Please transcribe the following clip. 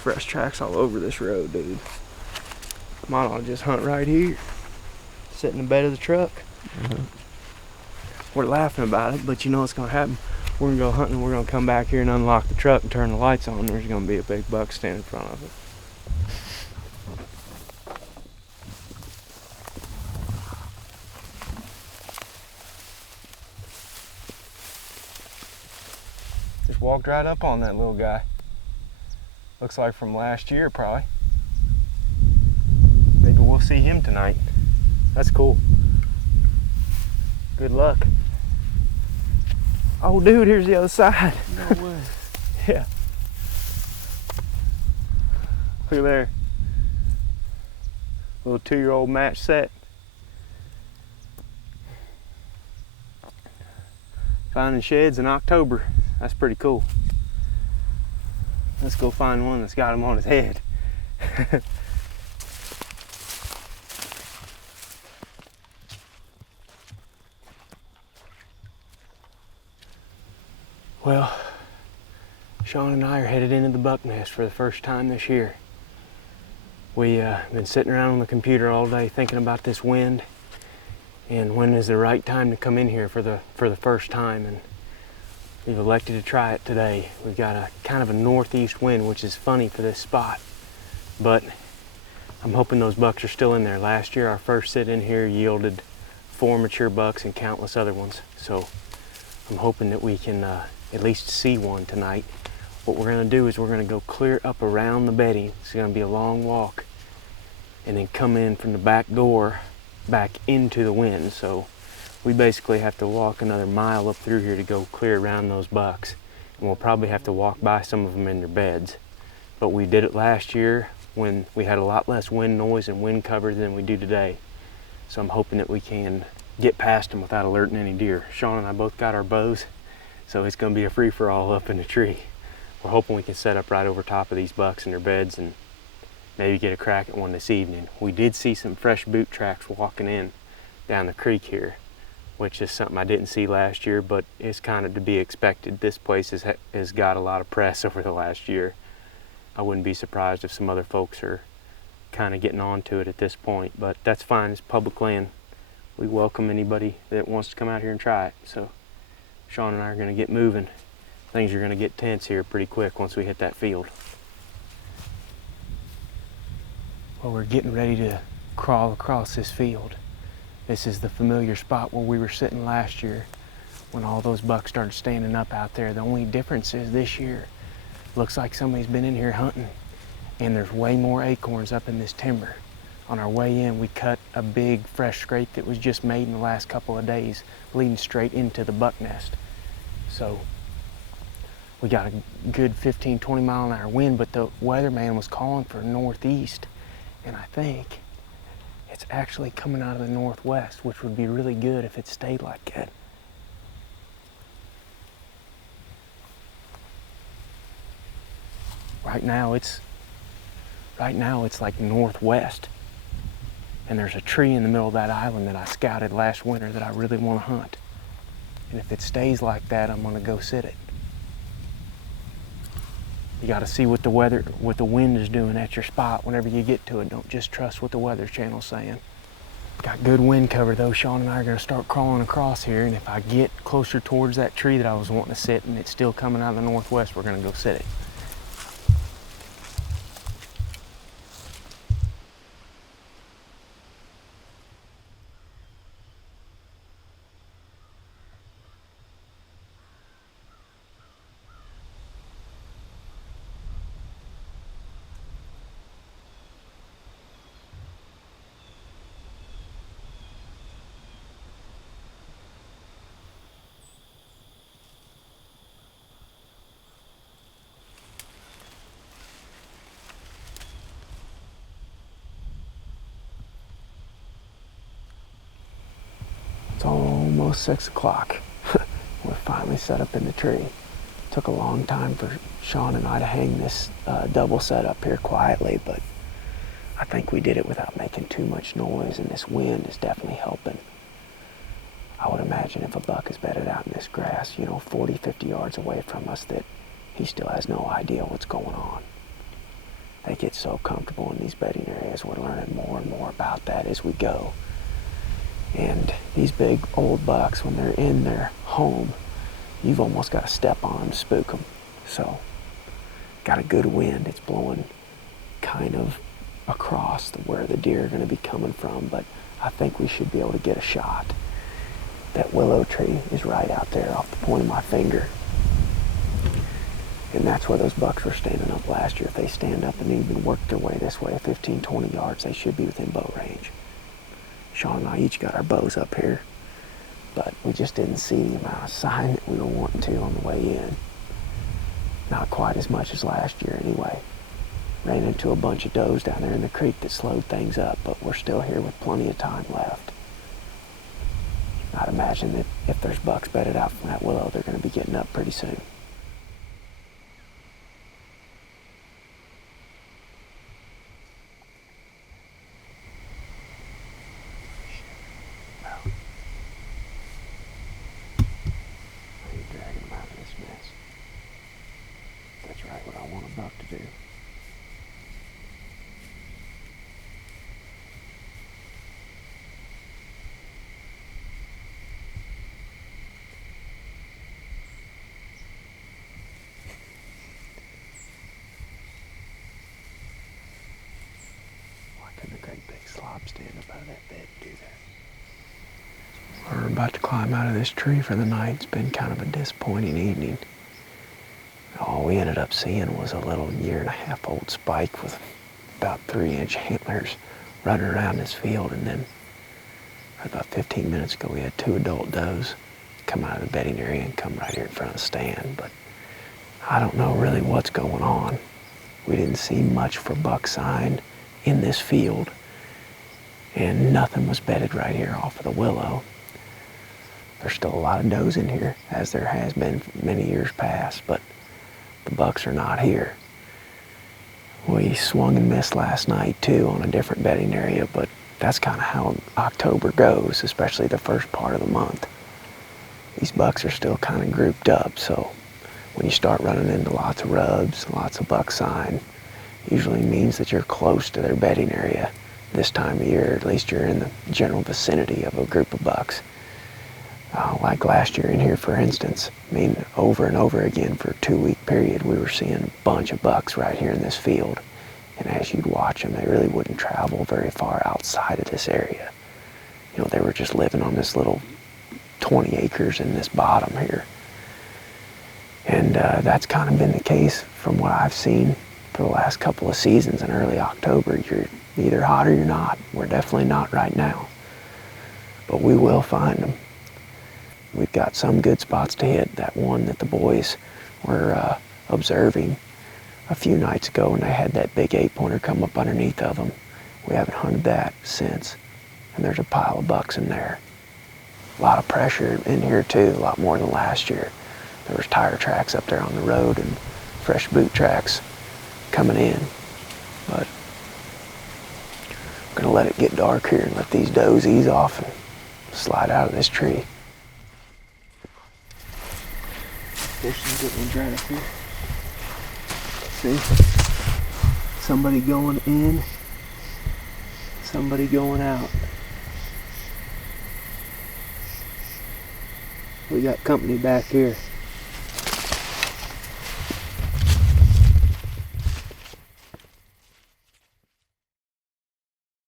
fresh tracks all over this road, dude. Might as well just hunt right here. Sit in the bed of the truck. We're laughing about it, but you know what's gonna happen. We're gonna go hunting, we're gonna come back here and unlock the truck and turn the lights on. There's gonna be a big buck standing in front of it. Just walked right up on that little guy. Looks like from last year, probably. Maybe we'll see him tonight. That's cool. Good luck. Oh, dude, here's the other side. No way. Yeah. Look there. Little 2-year-old match set. Finding sheds in October. That's pretty cool. Let's go find one that's got him on his head. Well, Sean and I are headed into the buck nest for the first time this year. We've been sitting around on the computer all day thinking about this wind and when is the right time to come in here for the first time, and we've elected to try it today. We've got a kind of a northeast wind, which is funny for this spot, but I'm hoping those bucks are still in there. Last year our first sit in here yielded 4 mature bucks and countless other ones, so I'm hoping that we can at least see one tonight. What we're gonna do is we're gonna go clear up around the bedding. It's gonna be a long walk and then come in from the back door back into the wind. So we basically have to walk another mile up through here to go clear around those bucks. And we'll probably have to walk by some of them in their beds. But we did it last year when we had a lot less wind noise and wind cover than we do today. So I'm hoping that we can get past them without alerting any deer. Sean and I both got our bows, so it's gonna be a free-for-all up in the tree. We're hoping we can set up right over top of these bucks in their beds and maybe get a crack at one this evening. We did see some fresh boot tracks walking in down the creek here, which is something I didn't see last year, but it's kind of to be expected. This place has got a lot of press over the last year. I wouldn't be surprised if some other folks are kind of getting on to it at this point, but that's fine. It's public land. We welcome anybody that wants to come out here and try it. So Sean and I are going to get moving. Things are going to get tense here pretty quick once we hit that field. Well, we're getting ready to crawl across this field. This is the familiar spot where we were sitting last year when all those bucks started standing up out there. The only difference is this year, looks like somebody's been in here hunting and there's way more acorns up in this timber. On our way in, we cut a big fresh scrape that was just made in the last couple of days, leading straight into the buck nest. So we got a good 15, 20 mile an hour wind, but the weatherman was calling for northeast, and I think it's actually coming out of the northwest, which would be really good if it stayed like that. Right now it's like northwest. And there's a tree in the middle of that island that I scouted last winter that I really want to hunt. And if it stays like that, I'm going to go sit it. You got to see what the wind is doing at your spot whenever you get to it. Don't just trust what the Weather Channel's saying. Got good wind cover though. Sean and I are going to start crawling across here, and if I get closer towards that tree that I was wanting to sit and it's still coming out of the northwest, we're going to go sit it. It's almost 6 o'clock. We're finally set up in the tree. Took a long time for Sean and I to hang this double set up here quietly, but I think we did it without making too much noise, and this wind is definitely helping. I would imagine if a buck is bedded out in this grass, 40, 50 yards away from us, that he still has no idea what's going on. They get so comfortable in these bedding areas. We're learning more and more about that as we go. And these big old bucks, when they're in their home, you've almost got to step on them to spook them. So, got a good wind. It's blowing kind of across to where the deer are going to be coming from, but I think we should be able to get a shot. That willow tree is right out there off the point of my finger. And that's where those bucks were standing up last year. If they stand up and even work their way this way, 15, 20 yards, they should be within bow range. Sean and I each got our bows up here, but we just didn't see the amount of sign that we were wanting to on the way in. Not quite as much as last year anyway. Ran into a bunch of does down there in the creek that slowed things up, but we're still here with plenty of time left. I'd imagine that if there's bucks bedded out from that willow, they're going to be getting up pretty soon. That's right, what I want a buck to do. Why couldn't a great big slob stand up out of that bed and do that? We're about to climb out of this tree for the night. It's been kind of a disappointing evening. All we ended up seeing was a little 1.5-year-old spike with about 3-inch antlers running around this field, and then about 15 minutes ago we had 2 adult does come out of the bedding area and come right here in front of the stand. But I don't know really what's going on. We didn't see much for buck sign in this field, and nothing was bedded right here off of the willow. There's still a lot of does in here, as there has been for many years past, but the bucks are not here. We swung and missed last night too on a different bedding area, but that's kind of how October goes, especially the first part of the month. These bucks are still kind of grouped up, so when you start running into lots of rubs, lots of buck sign, usually means that you're close to their bedding area this time of year. At least you're in the general vicinity of a group of bucks. Like last year in here, for instance, I mean, over and over again for a 2-week period, we were seeing a bunch of bucks right here in this field. And as you'd watch them, they really wouldn't travel very far outside of this area. You know, they were just living on this little 20 acres in this bottom here. And that's kind of been the case from what I've seen for the last couple of seasons in early October. You're either hot or you're not. We're definitely not right now. But we will find them. We've got some good spots to hit. That one that the boys were observing a few nights ago, and they had that big 8-pointer come up underneath of them. We haven't hunted that since, and there's a pile of bucks in there. A lot of pressure in here too, a lot more than last year. There was tire tracks up there on the road and fresh boot tracks coming in. But I'm gonna let it get dark here and let these does ease off and slide out of this tree. There's some good ones right up here. See? Somebody going in, somebody going out. We got company back here.